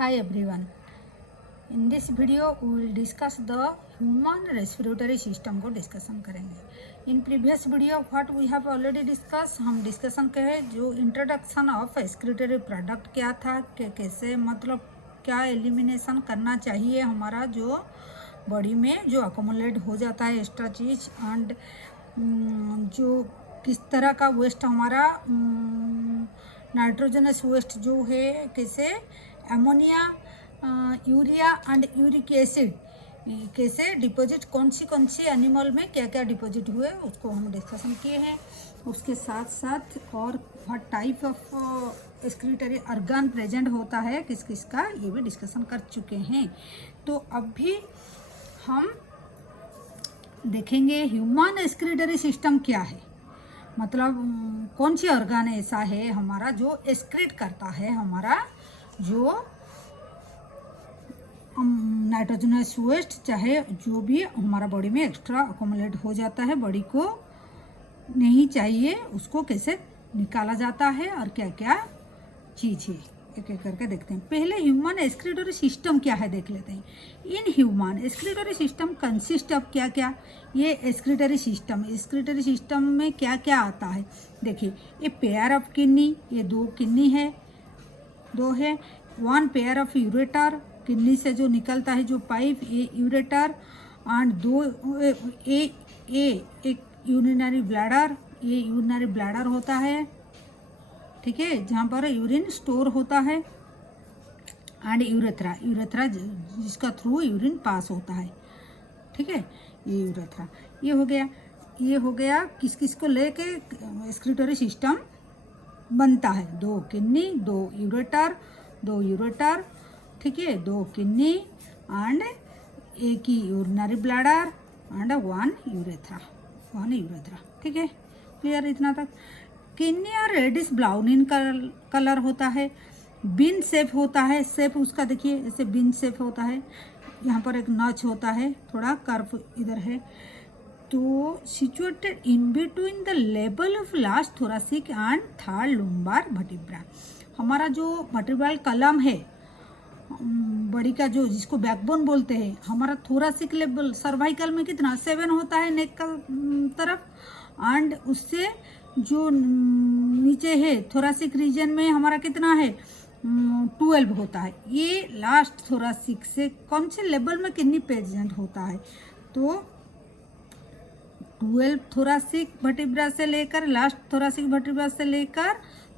Hi everyone. In this video we will discuss the human respiratory system को discussion करेंगे. In previous video what we have already discuss हम discussion कहे जो introduction of excretory product क्या था कि कैसे मतलब क्या एलिमिनेशन करना चाहिए हमारा जो बॉडी में जो अकोमुलेट हो जाता है एक्स्ट्रा चीज एंड जो किस तरह का वेस्ट हमारा नाइट्रोजनस वेस्ट जो है कैसे ammonia urea and uric acid कैसे डिपॉजिट कौन सी एनिमल में क्या क्या डिपॉजिट हुए उसको हम डिस्कशन किए हैं. उसके साथ साथ और what type of excretory organ present होता है किस किस का ये भी डिस्कशन कर चुके हैं. तो अब भी हम देखेंगे ह्यूमन एक्सक्रीटरी सिस्टम क्या है, मतलब कौन सी ऑर्गन ऐसा है हमारा जो एक्सक्रीट करता है हमारा जो नाइट्रोजनस वेस्ट चाहे जो भी हमारा बॉडी में एक्स्ट्रा अकोमुलेट हो जाता है बॉडी को नहीं चाहिए उसको कैसे निकाला जाता है और क्या क्या चीज़ है एक एक करके देखते हैं. पहले ह्यूमन एक्सक्रीटरी सिस्टम क्या है देख लेते हैं. In human excretory system consist of क्या क्या ये एक्सक्रीटरी सिस्टम में क्या क्या आता है देखिए. ये पेयर ऑफ किडनी ये दो किडनी है one pair of ureter kidney से जो निकलता है जो पाइप ये यूरेटर एंड दो एक यूरिनरी ब्लैडर ये यूरिनरी ब्लैडर होता है ठीक है जहाँ पर यूरिन स्टोर होता है एंड यूरेथ्रा जिसका थ्रू यूरिन पास होता है ठीक है. ये यूरेथ्रा ये हो गया किस किस को लेके एक्सक्रीटरी सिस्टम बनता है. दो किडनी दो यूरेटर ठीक है दो किडनी एंड एक ही urinary bladder and one urethra ठीक है. क्लियर इतना तक. किडनी और रेडिश ब्राउन कलर होता है. बिन शेप होता है. शेप उसका देखिए ऐसे बिन शेप होता है. यहाँ पर एक नच होता है थोड़ा कर्व इधर है. तो situated in between the level of last thoracic and third lumbar vertebra. हमारा जो वर्टिब्रल कॉलम है बॉडी का जो जिसको बैकबोन बोलते हैं हमारा थोरासिक लेवल सर्वाइकल में कितना 7 होता है नेक का तरफ एंड उससे जो नीचे है थोरासिक रीजन में हमारा कितना है 12 होता है. ये लास्ट थोरासिक से कौन से लेवल में कितनी प्रेजेंट होता है तो 12 थोरासिक वर्टिब्रा से लेकर लास्ट थोरासिक वर्टिब्रा से लेकर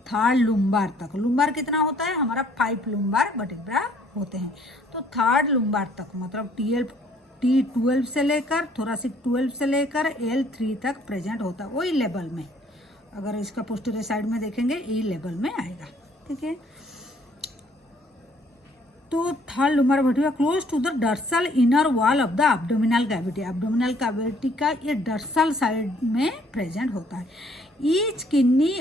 थर्ड लुम्बार तक. लुम्बार कितना होता है हमारा 5 लुम्बार वर्टिब्रा होते हैं. तो थर्ड लुम्बार तक मतलब T12 से लेकर थोरासिक 12 से लेकर L3 तक प्रेजेंट होता है वही लेवल में. अगर इसका पोस्टीरियर साइड में देखेंगे ये लेवल में आएगा ठीक है. तो third lumbar vertebra close to the dorsal inner wall of the abdominal cavity का ये डर्सल साइड में प्रेजेंट होता है. Each kidney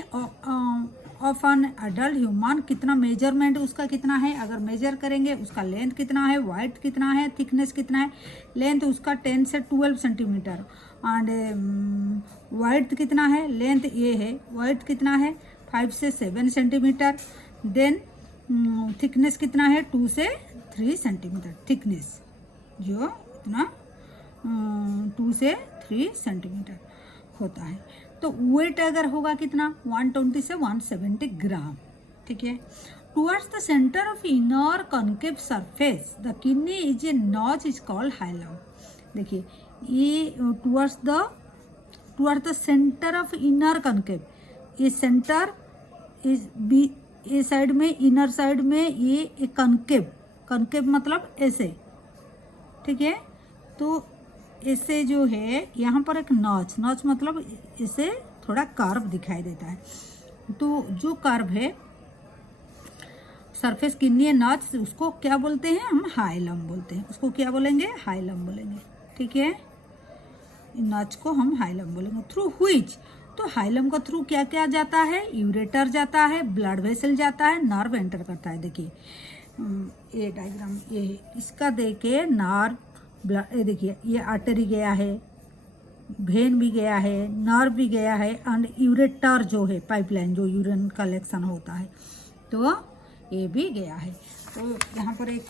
of an adult human कितना मेजरमेंट उसका कितना है अगर मेजर करेंगे उसका लेंथ कितना है वाइड कितना है थिकनेस कितना है. लेंथ उसका 10 से 12 सेंटीमीटर एंड वाइड कितना है लेंथ ये है वाइड कितना है 5 से 7 सेंटीमीटर. देन थिकनेस कितना है 2 से 3 सेंटीमीटर थिकनेस जो इतना 2 से 3 सेंटीमीटर होता है. तो वेट अगर होगा कितना 120 से 170 ग्राम ठीक है. Towards the centre of inner concave surface the kidney is a notch is called hilum. देखिए ये towards the centre of inner concave ये सेंटर इज बी ये साइड में इनर साइड में ये एक कॉन्केव मतलब ऐसे ठीक है. तो ऐसे जो है यहाँ पर एक नॉच मतलब इसे थोड़ा कर्व दिखाई देता है. तो जो कर्व है सरफेस किडनी नॉच उसको क्या बोलते हैं हम हाइलम बोलते हैं. उसको क्या बोलेंगे हाइलम बोलेंगे ठीक है. नॉच को हम हाइलम बोलेंगे. थ्रू व्हिच तो हाइलम का थ्रू क्या क्या जाता है यूरेटर जाता है ब्लड वेसल जाता है नर्व एंटर करता है. देखिए ये डायग्राम ये इसका देखे नर्व ये देखिए ये आर्टरी गया है वेन भी गया है नर्व भी गया है एंड यूरेटर जो है पाइपलाइन जो यूरिन कलेक्शन होता है तो ये भी गया है. तो यहाँ पर एक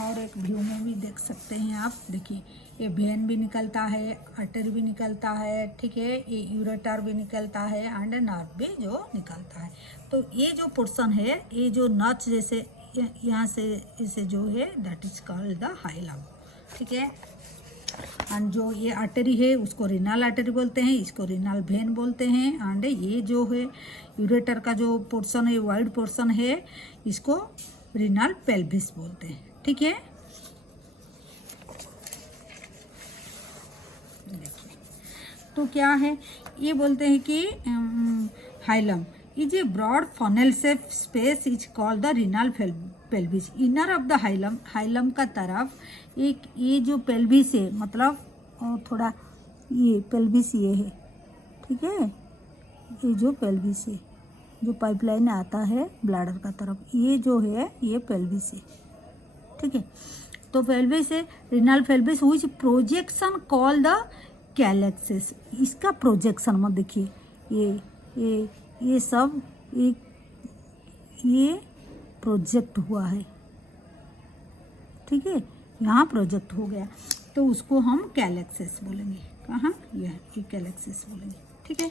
और एक व्यू में भी देख सकते हैं आप। देखिए ये वेन भी निकलता है, आर्टरी भी निकलता है, ठीक है, ये यूरेटर भी निकलता है एंड नर्व भी जो निकलता है। तो ये जो पोर्शन है, ये जो नच जैसे यहाँ से इसे जो है that is called the hilum, ठीक है। एंड जो ये आर्टरी है उसको रीनल आर्टरी बोलते हैं, इसको रीनल वेन बोलते हैं। एंड ये जो है यूरेटर का जो पोर्शन है, वाइड पोर्शन है, इसको रीनल पेल्विस बोलते हैं, ठीक है। देखिए तो क्या है, ये बोलते हैं कि hilum is a broad funnel shape space is called the renal pelvis. Inner of the hilum, hilum का तरफ एक ये जो पेल्विस है, मतलब थोड़ा ये पेल्विस ये है, ठीक है, ये जो पेल्विस है, जो पाइपलाइन आता है ब्लैडर का तरफ, ये जो है ये पेल्विस है, ठीक है। तो पेल्विस है renal pelvis which projection call the calyces. इसका प्रोजेक्शन मत देखिए, ये सब ये प्रोजेक्ट हुआ है, ठीक है, यहाँ प्रोजेक्ट हो गया तो उसको हम कैलेक्सिस बोलेंगे। कहाँ, ये कैलेक्सिस बोलेंगे, ठीक है।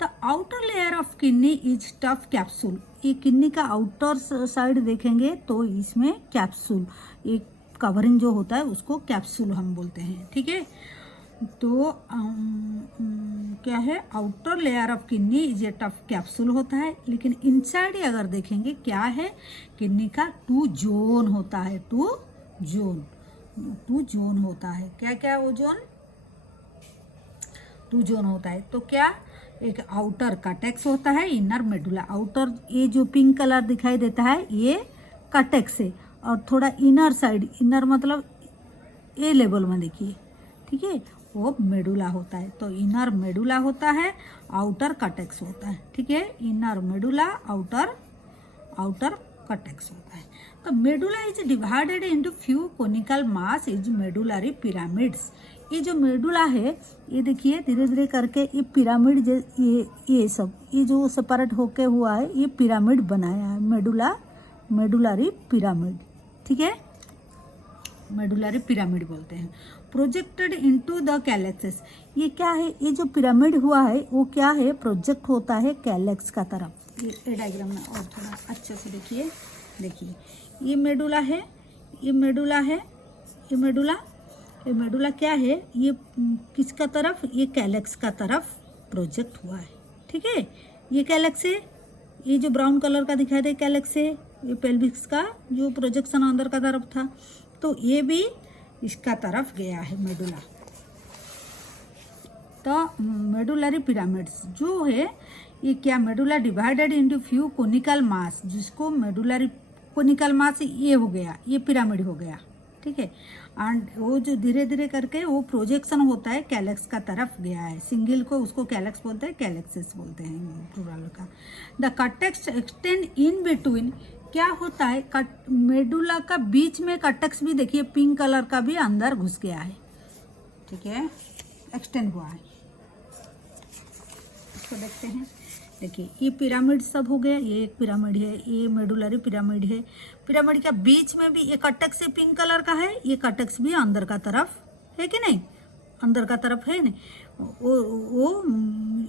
The outer layer of kidney is tough capsule. ये किडनी का आउटर साइड देखेंगे तो इसमें कैप्सूल, एक कवरिंग जो होता है उसको कैप्सूल हम बोलते हैं, ठीक है। तो क्या है, outer layer of kidney is a tough capsule होता है, लेकिन इनसाइड अगर देखेंगे क्या है, किडनी का टू जोन होता है, टू जोन होता है। क्या क्या वो जोन, टू जोन होता है। तो क्या, एक आउटर कटेक्स होता है, इनर मेडुला। आउटर ये जो पिंक कलर दिखाई देता है ये कटेक्स है, और थोड़ा इनर साइड, इनर मतलब ए लेवल में देखिए, ठीक है, वो मेडुला होता है। तो इनर मेडुला होता है, आउटर कटेक्स होता है, ठीक है। इनर मेडुला, आउटर कटेक्स होता है। तो medulla is divided into few conical mass is medullary pyramids. ये जो मेडुला है, ये देखिए धीरे धीरे करके ये पिरामिड, ये सब ये जो सेपरेट होके हुआ है, ये पिरामिड बनाया है, मेडुलरी पिरामिड, ठीक है, मेडुलरी पिरामिड बोलते हैं। प्रोजेक्टेड इनटू द कैलेक्सिस, ये क्या है, ये जो पिरामिड हुआ है वो क्या है, प्रोजेक्ट होता है कैलेक्स का तरफ। ये डायग्राम में और थोड़ा अच्छे से देखिए, ये मेडुला है, ये मेडुला क्या है, ये किसका तरफ, ये कैलेक्स का तरफ प्रोजेक्ट हुआ है, ठीक है। ये कैलेक्स है, ये जो ब्राउन कलर का दिखाई दे कैलेक्स है, ये पेल्विक्स का जो प्रोजेक्शन अंदर का तरफ था, तो ये भी इसका तरफ गया है मेडुला। तो मेडुलरी पिरामिड्स जो है, ये क्या, medulla divided into few conical mass, जिसको मेडुलरी कोनिकल मास ये हो गया, ये पिरामिड हो गया, ठीक है। एंड वो जो धीरे धीरे करके वो प्रोजेक्शन होता है कैलेक्स का तरफ गया है। सिंगल को उसको कैलेक्स बोलते हैं, कैलेक्सिस बोलते हैं प्लूरल का। The cortex extend in between, क्या होता है, मेडुला का बीच में कटेक्स भी देखिए पिंक कलर का भी अंदर घुस गया है, ठीक है, एक्सटेंड हुआ है। इसको देखते हैं, देखिए ये पिरामिड सब हो गया, ये एक पिरामिड है, ये मेडुलरी पिरामिड है। पिरामिड के बीच में भी ये कटेक्स से पिंक कलर का है, ये कटेक्स भी अंदर का तरफ है कि नहीं, अंदर का तरफ है नहीं, वो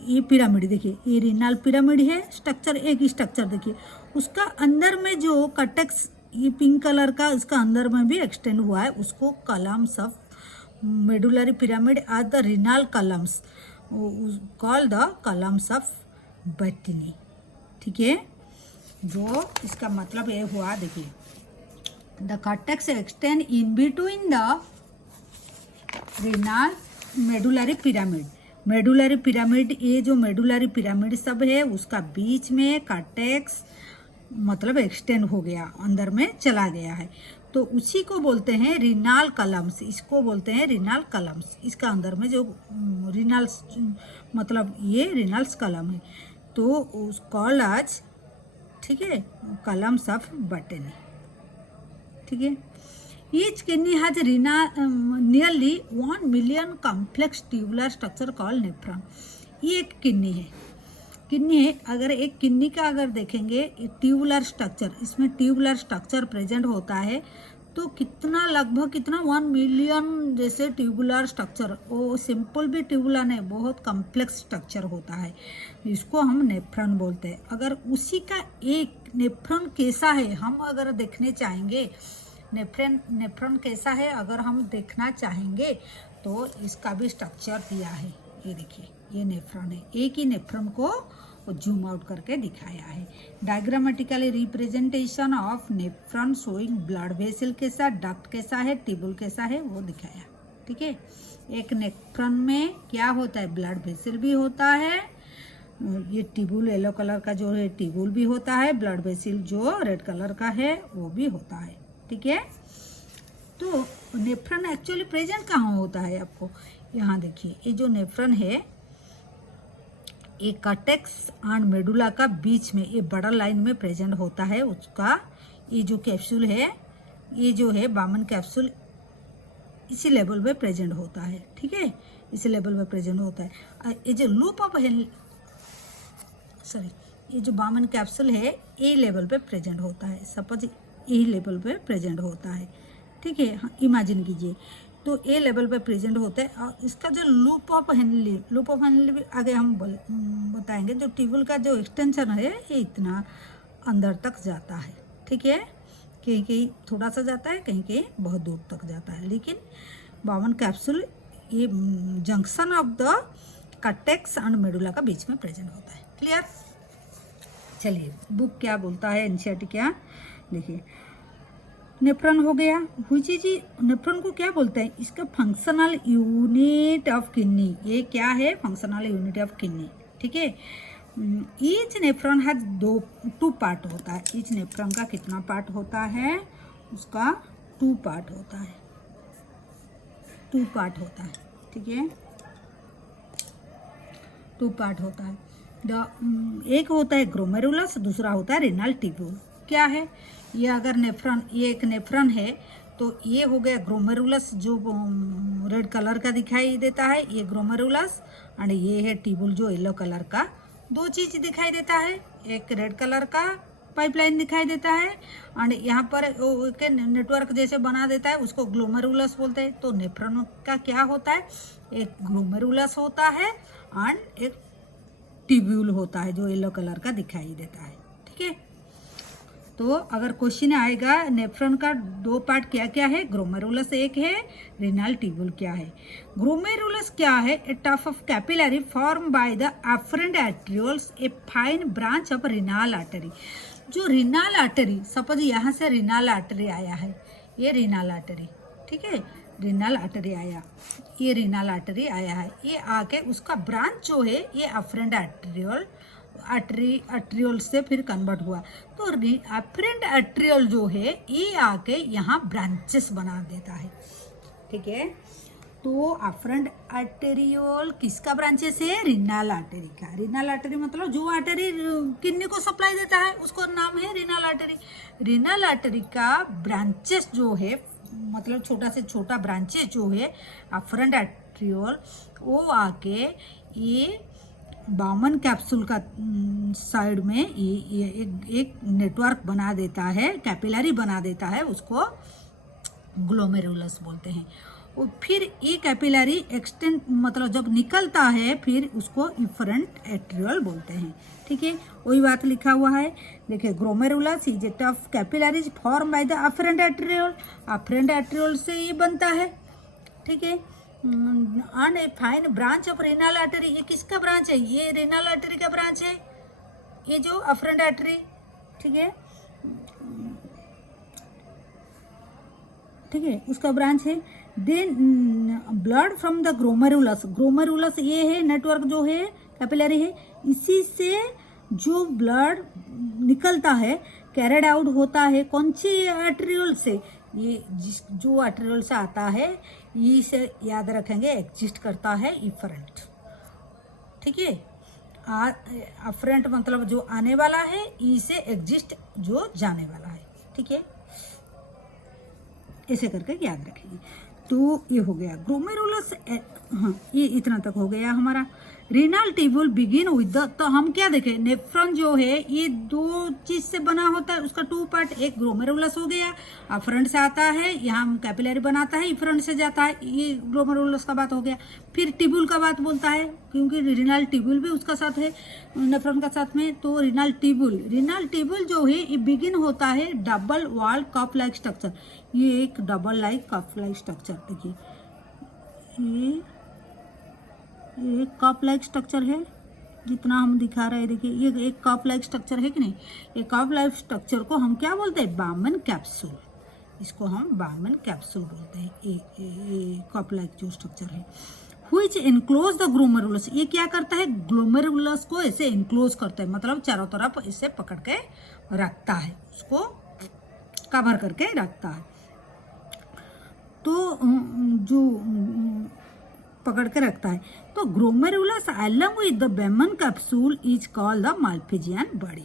ये पिरामिड देखिए, ये रीनल पिरामिड है, स्ट्रक्चर एक ही स्ट्रक्चर देखिए, उसका अंदर में जो कटेक्स ये पिंक कलर का, उसका अंदर में भी एक्सटेंड हुआ है, उसको columns of medullary pyramid are the renal columns, call the columns of Bertini, ठीक है। जो इसका मतलब ये हुआ, देखिए the cortex extend in between the renal medullary pyramid. Medullary pyramid, ये जो मेडुलरी पिरामिड सब है उसका बीच में कटेक्स मतलब एक्सटेंड हो गया, अंदर में चला गया है, तो उसी को बोलते हैं रीनल कॉलम्स। इसको बोलते हैं रीनल कॉलम्स। इसका अंदर में जो रीनल्स मतलब ये रीनल्स कॉलम है, तो उस कॉल आज, ठीक है, कॉलम्स ऑफ बर्टिनी, ठीक है। Each kidney has nearly 1 million complex tubular structure called nephron. ये एक किडनी है, किडनी है, अगर एक किडनी का अगर देखेंगे ट्यूबुलर स्ट्रक्चर, इसमें ट्यूबुलर स्ट्रक्चर प्रेजेंट होता है, तो कितना लगभग कितना 1 मिलियन जैसे ट्यूबुलर स्ट्रक्चर, वो सिंपल भी ट्यूबुलर नहीं, बहुत कॉम्प्लेक्स स्ट्रक्चर होता है, इसको हम नेफ्रॉन बोलते हैं। अगर उसी का एक नेफ्रॉन कैसा है हम अगर देखने चाहेंगे, नेफ्रॉन कैसा है अगर हम देखना चाहेंगे तो इसका भी स्ट्रक्चर दिया है। ये देखिए, ये नेफ्रॉन है, एक ही नेफ्रॉन को जूम आउट करके दिखाया है। Diagrammatically representation of nephron showing blood vessel कैसा, डक्ट कैसा है, ट्यूबुल कैसा है वो दिखाया। ठीक है, एक नेफ्रॉन में क्या होता है, ब्लड वेसल भी होता है, ये ट्यूबुल येलो कलर का जो है ट्यूबुल भी होता है, ब्लड वेसल जो रेड कलर का है वो भी होता है। ठीक है, तो नेफ्रॉन एक्चुअली प्रेजेंट कहाँ होता है, आपको यहाँ देखिए, ये जो नेफ्रॉन है ये कॉर्टेक्स एंड मेडुला का बीच में ये बड़ा लाइन में प्रेजेंट होता है। उसका ये जो कैप्सूल है, ये जो है बामन कैप्सूल इसी लेवल पे प्रेजेंट होता है। ठीक है, इसी लेवल पे प्रेजेंट होता है। ये जो लूप ऑफ ये जो बामन कैप्सूल है ये लेवल पे प्रेजेंट होता है, सपोज यही लेवल पे प्रेजेंट होता है। ठीक है, हाँ, इमेजिन कीजिए, तो ए लेवल पे प्रेजेंट होता है। और इसका जो लूप ऑफ हेनली भी आगे हम बताएंगे। जो ट्यूबुल का जो एक्सटेंशन है ये इतना अंदर तक जाता है। ठीक है, कहीं कहीं थोड़ा सा जाता है, कहीं कहीं बहुत दूर तक जाता है, लेकिन बावन कैप्सूल ये junction of the cortex and medulla का बीच में प्रेजेंट होता है। क्लियर? चलिए, बुक क्या बोलता है, एनसीईआरटी क्या, देखिए। नेफ्रॉन हो गया, हुई चीज, नेफ्रॉन को क्या बोलते हैं, इसका फंक्शनल यूनिट ऑफ किडनी, ये क्या है, फंक्शनल यूनिट ऑफ किडनी। ठीक है, each nephron has two part होता है। ईच नेफ्रॉन का कितना पार्ट होता है, उसका 2 पार्ट होता है, 2 पार्ट होता है। ठीक है, 2 पार्ट होता है। एक होता है ग्लोमेरुलस, दूसरा होता है रेनल ट्यूब्यूल। क्या है ये, अगर नेफ्रॉन, ये एक नेफ्रॉन है तो ये हो गया ग्लोमेरुलस जो रेड कलर का दिखाई देता है, ये ग्लोमेरुलस, और ये है ट्यूब्यूल जो येलो कलर का। 2 चीज दिखाई देता है, एक रेड कलर का पाइपलाइन दिखाई देता है, और यहाँ पर एक नेटवर्क जैसे बना देता है, उसको ग्लोमेरुलस बोलते हैं। तो नेफ्रॉन का क्या होता है, एक ग्लोमेरुलस होता है और एक ट्यूब्यूल होता है जो येलो कलर का दिखाई देता है। ठीक है, तो अगर क्वेश्चन आएगा नेफ्रॉन का 2 पार्ट क्या क्या है, ग्लोमेरुलस एक है, रेनल ट्यूब्यूल क्या है। ग्लोमेरुलस क्या है, ए tough of capillary form by the afferent arterioles, a fine branch of renal artery. जो रेनल आर्टरी, सपोज यहाँ से रेनल आर्टरी आया है, ये रेनल आर्टरी, ठीक है, रेनल आर्टरी आया, ये रेनल आर्टरी आया है, ये आके उसका ब्रांच जो है ये अफरेंट आर्टरियोल से फिर कन्वर्ट हुआ। तो अफरेंट आर्टरियोल जो है ये आके यहाँ ब्रांचेस बना देता है। ठीक है, तो अफरेंट आर्टेरियोल किसका ब्रांचेस है, रेनल आर्टरी का। रेनल आर्टरी मतलब जो आर्टरी किडनी को सप्लाई देता है उसको नाम है रेनल आर्टरी। रेनल आर्टरी का ब्रांचेस जो है, मतलब छोटा से छोटा ब्रांचेस जो है अफरेंट आर्टरियोल, वो आके ये बामन कैप्सूल का साइड में ये एक नेटवर्क बना देता है, कैपिलरी बना देता है, उसको ग्लोमेरुलस बोलते हैं। और फिर ये कैपिलरी एक्सटेंड मतलब जब निकलता है फिर उसको इफरेंट आर्टरियोल बोलते हैं। ठीक है, वही बात लिखा हुआ है, देखिए, glomerulus is a tough capillaries form by the afferent आर्टरियोल। Afferent आर्टरियोल से ये बनता है। ठीक है, and a fine branch of renal artery, ये किसका ब्रांच है, ये रेनल आर्टरी का ब्रांच है, ये जो अफरेंट आर्टरी। ठीक है, ठीक है, उसका ब्रांच है। Then blood from the glomerulus, glomerulus ये है नेटवर्क जो है कैपिलरी है, इसी से जो ब्लड निकलता है कैरिड आउट होता है कौन सी आर्टरियोल से, ये जो आर्टरियोल से आता है ये से याद रखेंगे, एग्जिस्ट करता है इफरेंट। ठीक है, अफरेंट मतलब जो आने वाला है, ई से एग्जिस्ट जो जाने वाला है। ठीक है, ऐसे करके याद रखेंगे। तो ये हो गया ग्लोमेरुलस। हाँ, ये इतना तक हो गया हमारा। Renal tubule begin with the, तो हम क्या देखें, नेफ्रॉन जो है ये दो चीज से बना होता है, उसका टू पार्ट, एक ग्लोमेरुलस हो गया, अफरंट से आता है, यहाँ कैपिलरी बनाता है, इफरंट से जाता है, ये ग्लोमेरुलस का बात हो गया। फिर ट्यूबुल का बात बोलता है, क्योंकि रीनल ट्यूबुल भी उसका साथ है नेफ्रॉन का साथ में, तो रीनल ट्यूबुल जो है ये बिगिन होता है double wall cup like structure, ये एक double like cup like structure, देखिए ये कप लाइक स्ट्रक्चर है, जितना हम दिखा रहे हैं, देखिए ये एक कप लाइक स्ट्रक्चर है कि नहीं। ये कप लाइक स्ट्रक्चर को हम क्या बोलते हैं, बामन कैप्सूल, इसको हम बामन कैप्सूल बोलते हैं। ये कप लाइक जो स्ट्रक्चर है, व्हिच इनक्लोज द ग्लोमेरुलस, ये क्या करता है, ग्लोमेरुलस को ऐसे इनक्लोज करता है, मतलब चारों तरफ इसे पकड़ के रखता है, उसको कवर करके रखता है। तो जो पकड़ के रखता है, तो glomerulus along with the Bowman capsule is called the Malpighian body.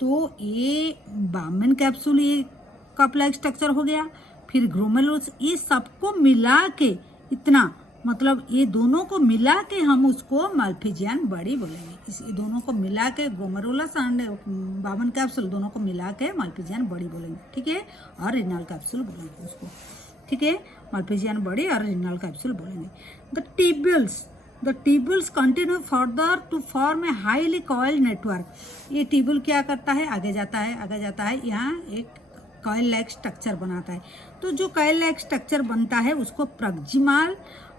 तो ये बामन कैप्सूल ये कप लाइक स्ट्रक्चर हो गया, फिर ग्लोमेरुलस, ये सबको मिला के इतना, मतलब ये दोनों को मिला के हम उसको माल्पिजियन बॉडी बोलेंगे। इस दोनों को मिला के ग्लोमेरुलस एंड बामन कैप्सूल दोनों को मिला के माल्पिजियन बॉडी बोलेंगे, ठीक है, और रीनल कैप्सूल बोलेंगे उसको, ठीक है, माल्पिजियन बॉडी और रीनल कैप्सूल बोलेंगे। The tubules continue further to form a highly coiled network. ये ट्यूबुल क्या करता है, आगे जाता है, यहाँ एक कॉइल लाइक स्ट्रक्चर बनाता है। तो जो कॉइल लाइक स्ट्रक्चर बनता है उसको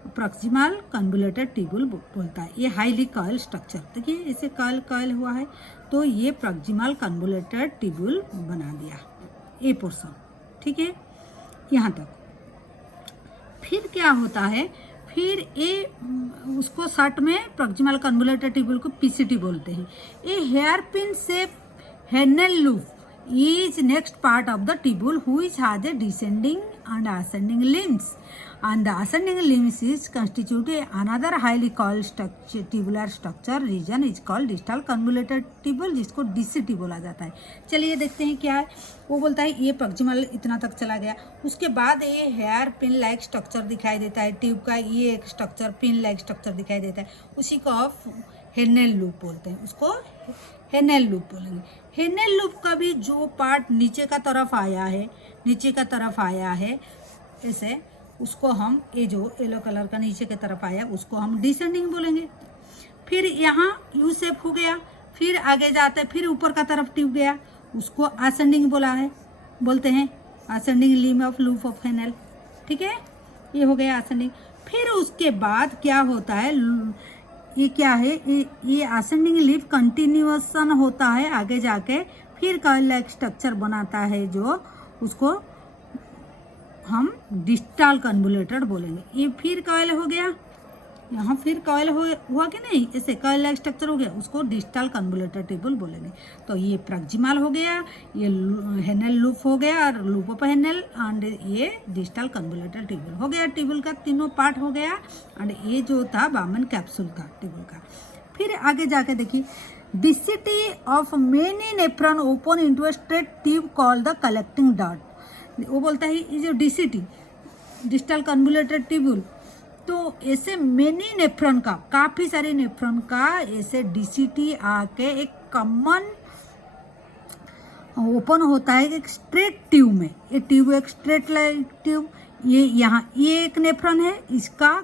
प्रॉक्सिमल कन्वोल्यूटेड ट्यूबुल बोलता है। ये हाईली कॉइल स्ट्रक्चर, देखिए इसे कॉइल हुआ है, तो ये प्रॉक्सिमल कन्वोल्यूटेड ट्यूबुल बना दिया ये पोर्शन, ठीक है, यहाँ तक। फिर क्या होता है, फिर ये उसको शॉर्ट में प्रॉक्सिमल कन्वोल्यूटेड ट्यूबुल को पीसीटी बोलते हैं। ये hairpin shape Henle loop is next part of the tubule which has a descending and ascending limbs, and the ascending limbs is constitute another highly coiled structure, tubular structure region is called distal convoluted tubule, जिसको DCT बोला जाता है। चलिए देखते हैं क्या है, वो बोलता है ये प्रॉक्सिमल इतना तक चला गया, उसके बाद ये हेयर पिन लाइक स्ट्रक्चर दिखाई देता है, ट्यूब का ये एक स्ट्रक्चर पिन लाइक स्ट्रक्चर दिखाई देता है, उसी को आप हेनेल लूप बोलते हैं, उसको हेनेल लूप बोलेंगे। हेनेल लूप का भी जो पार्ट नीचे का तरफ आया है ऐसे, उसको हम ये जो येलो कलर का नीचे की तरफ आया उसको हम डिसेंडिंग बोलेंगे। फिर यहाँ यू शेप हो गया, फिर आगे जाते फिर ऊपर का तरफ ट्यूब गया, उसको असेंडिंग बोलते हैं, ascending limb of loop of Henle, ठीक है, ये हो गया असेंडिंग। फिर उसके बाद क्या होता है, ये क्या है, ये असेंडिंग लीफ कंटिन्यूएशन होता है आगे जाके, फिर कॉइल लाइक स्ट्रक्चर बनाता है जो उसको हम डिस्टल कन्वोल्यूटेड बोलेंगे। ये फिर कॉइल हो गया, यहाँ फिर कॉइल हुआ कि नहीं, ऐसे कॉइल लाइक स्ट्रक्चर हो गया, उसको डिस्टल कन्वोल्यूटेड ट्यूबुल बोलेंगे। तो ये प्रॉक्सिमल हो गया, ये हेनेल लूप हो गया और लूप ऑफ हेनेल, एंड ये डिस्टल कन्वोल्यूटेड ट्यूबुल हो गया। ट्यूबुल का तीनों पार्ट हो गया, एंड ये जो था बामन कैप्सूल था ट्यूबुल का। फिर आगे जाके देखिए, DCT of many nephron open into a straight tube called the collecting डॉट। वो बोलता है ये जो डिसिटी डिस्टल कन्वोल्यूटेड ट्यूबुल, तो ऐसे मेनी नेफ्रॉन का, काफ़ी सारे नेफ्रॉन का ऐसे डीसीटी आके एक कॉमन ओपन होता है एक स्ट्रेट ट्यूब में। ये ट्यूब एक स्ट्रेट लाइन ट्यूब, ये यहाँ ये एक नेफ्रॉन है, इसका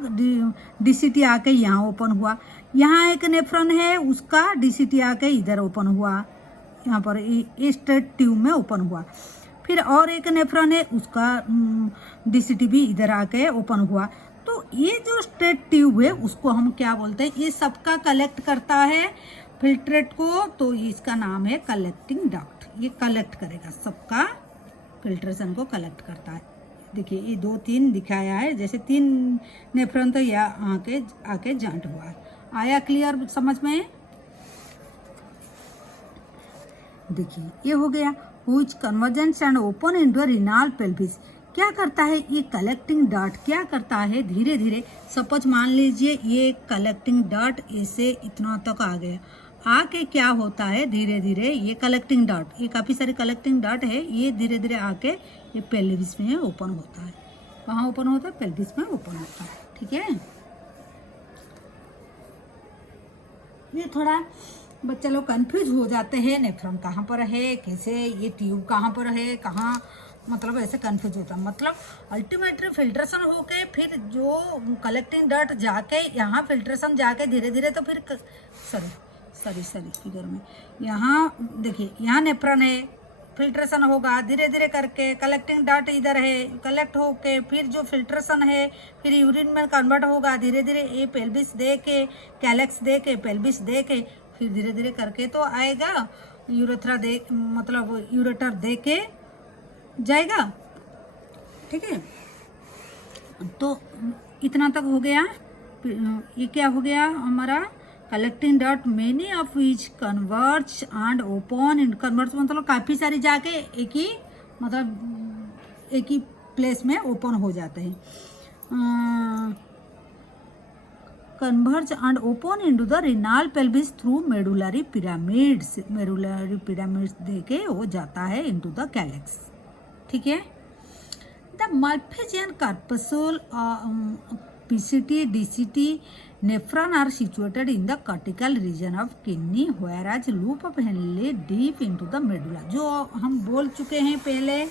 डीसीटी आके यहाँ ओपन हुआ, यहाँ एक नेफ्रॉन है उसका डीसीटी आके इधर ओपन हुआ, यहाँ पर ये स्ट्रेट ट्यूब में ओपन हुआ। फिर और एक नेफ्रॉन है उसका डीसीटी भी इधर आके ओपन हुआ। तो ये जो स्ट्रेट ट्यूब है उसको हम क्या बोलते हैं, ये सबका कलेक्ट करता है फिल्ट्रेट को, तो इसका नाम है कलेक्टिंग डक्ट। ये कलेक्ट करेगा, सबका फिल्ट्रेशन को कलेक्ट करता है। देखिए ये 2-3 दिखाया है, जैसे 3 नेफ्रॉन तो यहाँ आके जॉइंट हुआ है। आया क्लियर समझ में? देखिए ये हो गया which convergence and open into renal pelvis. क्या करता है ये कलेक्टिंग डॉट, क्या करता है धीरे धीरे, सपोज मान लीजिए ये कलेक्टिंग डॉट ऐसे इतना तक आ गया, आके क्या होता है धीरे धीरे ये कलेक्टिंग डॉट, ये काफ़ी सारे कलेक्टिंग डॉट है, ये धीरे धीरे आके ये पेल्विस में ओपन होता है। कहाँ ओपन होता है? पेल्विस में ओपन होता है, ठीक है। ये थोड़ा बच्चा लोग कंफ्यूज हो जाते हैं, नेफ्रॉन कहाँ पर है, कैसे, ये ट्यूब कहाँ पर है, कहाँ, मतलब ऐसे कंफ्यूज होता है। मतलब अल्टीमेटली फिल्ट्रेशन होके फिर जो कलेक्टिंग डर्ट जाके यहाँ फिल्ट्रेशन जाके धीरे धीरे तो फिर सॉरी फिगर में यहाँ देखिए, यहाँ नेफ्रॉन है, फिल्ट्रेशन होगा धीरे धीरे करके, कलेक्टिंग डर्ट इधर है, कलेक्ट होके फिर जो फिल्ट्रेशन है फिर यूरिन में कन्वर्ट होगा धीरे धीरे, ये पेल्विस दे के, कैलेक्स दे के, पेल्विस दे के, फिर धीरे धीरे करके तो आएगा यूरेथ्रा दे, मतलब यूरेटर दे के जाएगा। ठीक है, तो इतना तक हो गया। ये क्या हो गया हमारा, collecting dot many of which converts and open in converts, मतलब काफ़ी सारी जाके एक ही, मतलब एक ही प्लेस में ओपन हो जाते हैं। Converge and open into the renal pelvis through medullary pyramids, medullary pyramids देके वो जाता है इनटू द कैलेक्स। ठीक है, the Malpighian corpuscle, PCT, DCT nephron are situated in the cortical region of kidney, whereas loop of Henle deep into the medulla। जो हम बोल चुके हैं पहले,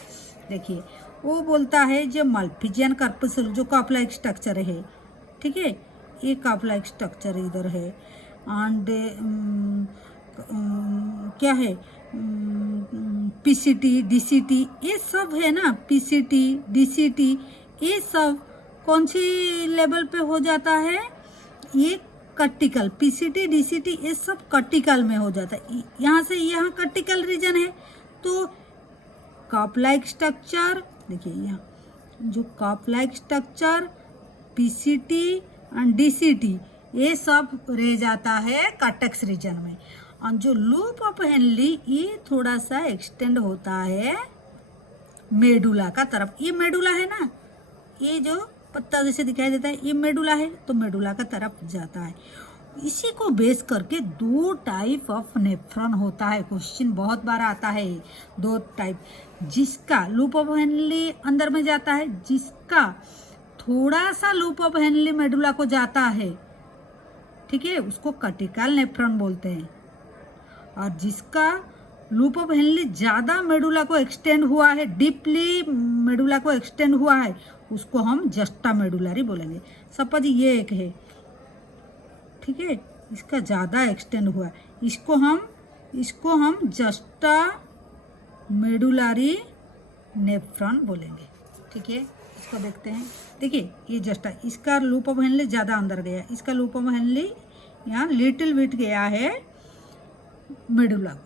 देखिए वो बोलता है जो मल्फिजियन कार्पसूल जो कप लाइक स्ट्रक्चर है, ठीक है, ये कप लाइक स्ट्रक्चर इधर है, एंड क्या है, PCT, DCT ये सब है ना, PCT, DCT ये सब कौन सी लेवल पे हो जाता है, ये कर्टिकल, PCT, DCT ये सब कर्टिकल में हो जाता है। यहाँ से यहाँ कर्टिकल रीजन है, तो कप लाइक स्ट्रक्चर देखिए, यहाँ जो cup like structure PCT and DCT ये सब रह जाता है कर्टेक्स रीजन में, और जो लूप ऑफ हेनली ये थोड़ा सा एक्सटेंड होता है मेडुला का तरफ। ये मेडुला है ना, ये जो पत्ता जैसे दिखाई देता है ये मेडुला है, तो मेडुला का तरफ जाता है। इसी को बेस करके दो टाइप ऑफ नेफ्रॉन होता है। क्वेश्चन बहुत बार आता है, दो टाइप, जिसका लूप ऑफ हेनली अंदर में जाता है, जिसका थोड़ा सा लूप ऑफ हेनली मेडुला को जाता है, ठीक है, उसको कर्टिकल नेफ्रॉन बोलते हैं, और जिसका लूप ऑफ हेनली ज़्यादा मेडुला को एक्सटेंड हुआ है, डीपली मेडुला को एक्सटेंड हुआ है, उसको हम जस्टा मेडुलरी बोलेंगे। सपोज ये एक है, ठीक है, इसका ज़्यादा एक्सटेंड हुआ, इसको हम जस्टा मेडुलरी नेफ्रॉन बोलेंगे। ठीक है, इसको देखते हैं, देखिए ये जस्टा, इसका लूप ऑफ हेनली ज़्यादा अंदर गया, इसका लूप ऑफ हेनली यहाँ लिटिल बिट गया है मेडुला।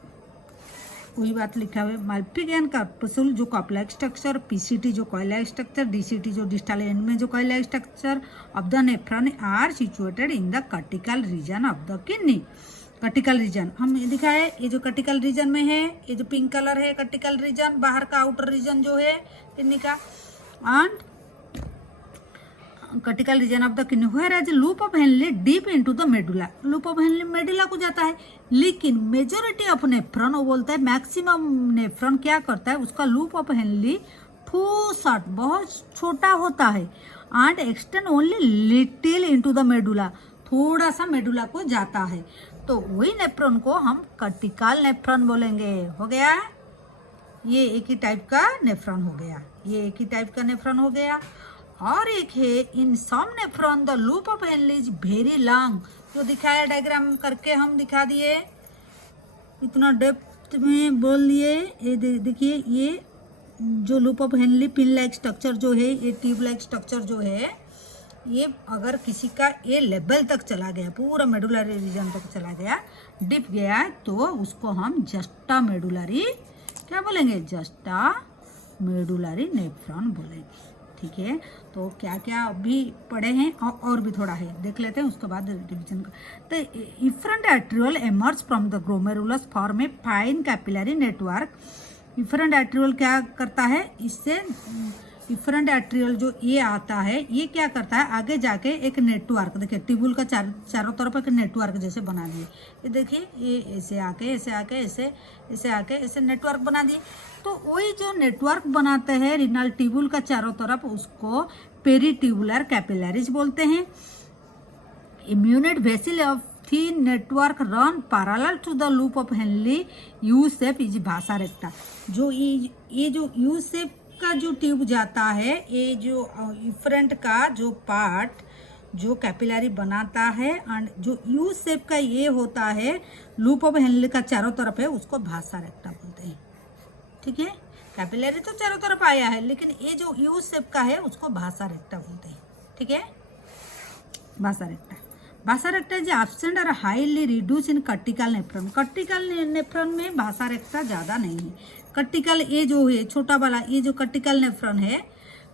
वही बात लिखा हुआ है, मल्फिजियन कार्पसूल जो कॉपलाइक स्ट्रक्चर, PCT जो कॉइलाइक स्ट्रक्चर, DCT जो डिस्टल एंड में जो coil like structure of the nephron are situated in the cortical region of the kidney. Cortical region हम ये दिखाए, ये जो कर्टिकल रीजन में है, ये जो पिंक कलर है कर्टिकल रीजन, बाहर का आउटर रीजन जो है किडनी का, and cortical region of the kidney, whereas loop of Henle deep into the medulla. Loop of Henle medulla को जाता है, लेकिन मेजोरिटी ऑफ नेफ्रॉन, वो बोलता है मैक्सिमम नेफ्रॉन क्या करता है, उसका loop of Henle too short, बहुत छोटा होता है, and extend only little into the medulla, थोड़ा सा मेडुला को जाता है, तो वही नेफ्रॉन को हम कर्टिकल नेफ्रॉन बोलेंगे। हो गया, ये एक ही टाइप का नेफ्रॉन हो गया, ये एक ही टाइप का नेफ्रॉन हो गया। और एक है in some nephron the loop of Henle is very long, जो दिखाया डायग्राम करके हम दिखा दिए, इतना डेप्थ में बोल दिए। ये देखिए, ये जो loop of Henley pin like structure जो है, ये ट्यूब लाइक स्ट्रक्चर जो है, ये अगर किसी का ये लेवल तक चला गया, पूरा मेडुलरी रीजन तक चला गया, डिप गया, तो उसको हम जस्टा मेडुलरी क्या बोलेंगे, जस्टा मेडुलरी नेफ्रॉन बोलेंगे। ठीक है, तो क्या क्या अभी पढ़े हैं और भी थोड़ा है देख लेते हैं, उसके बाद रिविजन का। तो efferent arterial emerge from the glomerulus form a fine capillary network. Efferent arterial क्या करता है, इससे इफरेंट आर्टेरियल जो ये आता है, ये क्या करता है, आगे जाके एक नेटवर्क, देखिए ट्यूबुल का चारों तरफ एक नेटवर्क जैसे बना दिए, ये देखिए, ये ऐसे आके ऐसे आके ऐसे आके ऐसे नेटवर्क बना दिए। तो वही जो नेटवर्क बनाते हैं रिनल ट्यूबुल का चारों तरफ, उसको पेरीट्यूबुलर कैपिलरीज बोलते हैं। Emanate vessel of thin network run parallel to the loop of Henle U shape is भाषा रेक्टा। जो ये जो U shape का जो ट्यूब जाता है, ये जो इफरेंट का जो पार्ट जो कैपिलरी बनाता है एंड जो यू शेप का ये होता है लूप ऑफ हेनले का चारों तरफ है, उसको भाषा रेक्टा बोलते हैं। ठीक है, कैपिलरी तो चारों तरफ आया है, लेकिन ये जो यू शेप का है उसको भाषा रेक्टा बोलते हैं। ठीक है, vasa recta. Vasa recta is absent और highly reduce in cortical nephron. Cortical nephron में भाषा रेक्टा ज़्यादा नहीं है। कर्टिकल ये जो है छोटा वाला, ये जो कर्टिकल नेफ्रॉन है,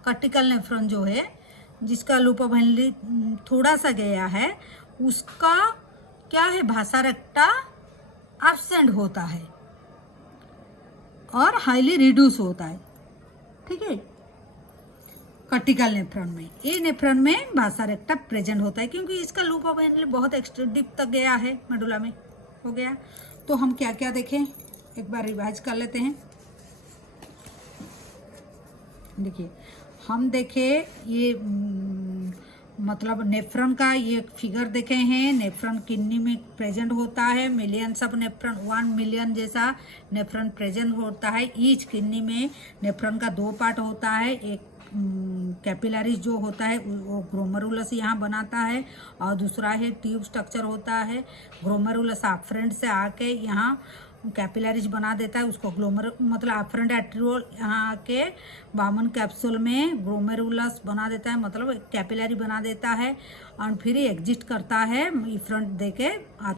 कर्टिकल नेफ्रॉन जो है जिसका लूप ऑफ हेनले थोड़ा सा गया है, उसका क्या है, भाषा रेक्टा एब्सेंट होता है और हाईली रिड्यूस होता है। ठीक है, कर्टिकल नेफ्रॉन में, ये नेफ्रॉन में भाषा रेक्टा प्रेजेंट होता है क्योंकि इसका लूप ऑफ हेनले बहुत एक्स्ट्रा डीप तक गया है, मेडुला में हो गया। तो हम क्या क्या देखें, एक बार रिवाइज कर लेते हैं। देखिए, हम देखे ये मतलब नेफ्रॉन का ये फिगर देखे हैं। नेफ्रॉन किडनी में प्रेजेंट होता है, मिलियंस ऑफ नेफ्रॉन, 1 मिलियन जैसा नेफ्रॉन प्रेजेंट होता है। ईच किडनी में नेफ्रॉन का 2 पार्ट होता है, एक कैपिलरीज जो होता है वो ग्लोमेरुलस यहाँ बनाता है और दूसरा है ट्यूब स्ट्रक्चर होता है। ग्लोमेरुलस अफरेंट से आके यहाँ कैपिलरीज बना देता है, उसको मतलब अफरेंट एट्रियोल यहाँ के वामन कैप्सूल में ग्लोमेरुलस बना देता है, मतलब कैपिलरी बना देता है और फिर एग्जिट करता है, फ्रंट देके